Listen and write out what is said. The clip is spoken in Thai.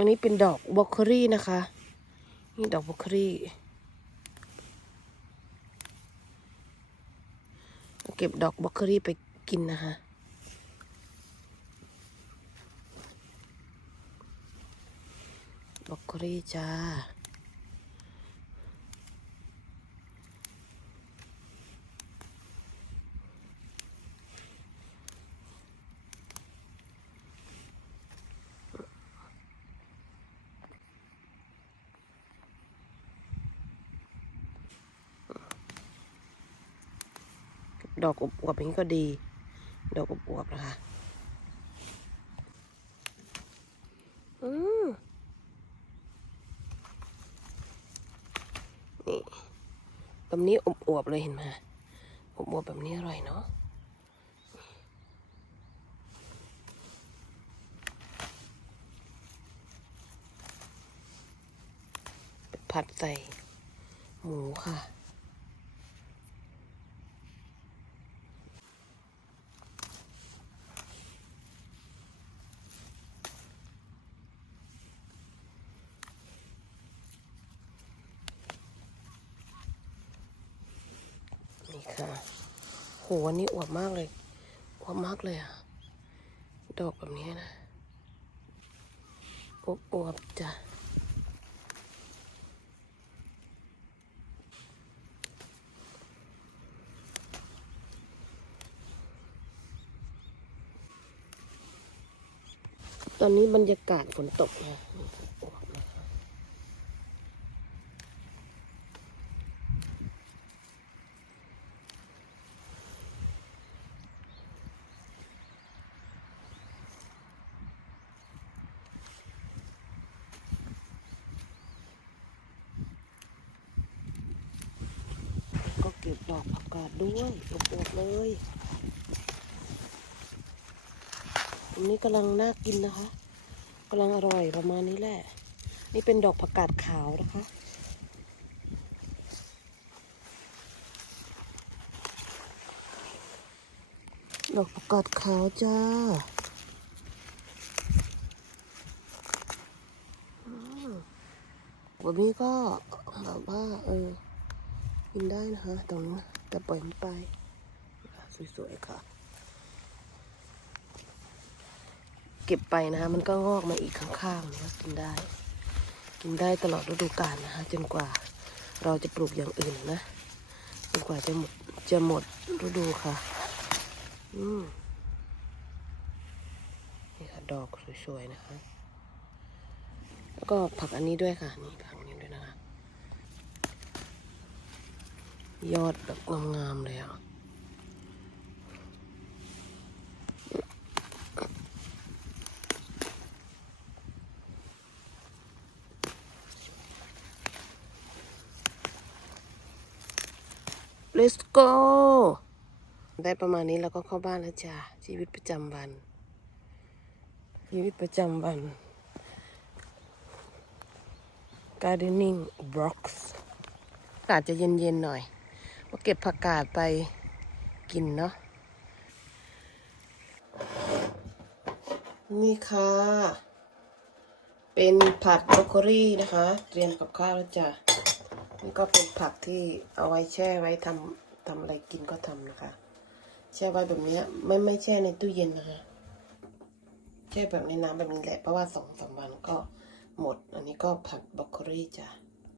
อันนี้เป็นดอกบล็อกโคลี่นะคะ นี่ดอกบล็อกโคลี่ เก็บดอกบล็อกโคลี่ไปกินนะคะ บล็อกโคลี่จ้า ดอกอวบๆอย่างนี้ก็ดี ดอกอวบๆนะคะอืมนี่แบบนี้อวบๆเลยเห็นไหมอวบๆแบบนี้อร่อยเนาะผัดใส่หมูค่ะ นี่ ค่ะโหวันนี้อวบมากเลยอวบมากเลยอะดอกแบบนี้นะอบอวบจ้ะตอนนี้บรรยากาศฝนตกนะ ก็เก็บดอกผักกาดด้วยอวบๆเลยอันนี้กำลังน่ากินนะคะกำลังอร่อยประมาณนี้แหละ นี่เป็นดอกผักกาดขาวนะคะ ดอกผักกาดขาวจ้าวันนี้ก็แบบว่าเออ กินได้นะคะตรงนี้แต่ปล่อยมันไปสวยๆค่ะ เก็บไปนะคะมันก็งอกมาอีกข้างๆนี่ยกินได้ กินได้ตลอดฤดูกาลนะคะจนกว่าเราจะปลูกอย่างอื่นนะจนกว่าจะหมดจะหมดฤดูค่ะ อืมนี่ค่ะ ดอกสวยๆนะคะ แล้วก็ผักอันนี้ด้วยค่ะนี่ผักนี้ด้วยนะคะ ยอดแบบงามๆเลยอะ let's go ได้ประมาณนี้แล้วก็เข้าบ้านแล้วจ้าชีวิตประจำวัน ชีวิตประจำวัน gardening blocks อากาศจะเย็นๆหน่อย เก็บผักกาดไปกินเนาะนี่ค่ะ เป็นผัดบรอกโคลีนะคะ เตรียมกับข้าวแล้วจ้ะนี่ก็เป็นผักที่เอาไว้แช่ไว้ทำทำอะไรกินก็ทำนะคะ แช่ไว้แบบเนี้ยไม่ไม่แช่ในตู้เย็นนะคะ แช่แบบในน้ำแบบนี้แหละเพราะว่าสองสามวันก็หมด อันนี้ก็ผัดบรอกโคลีจ้ะ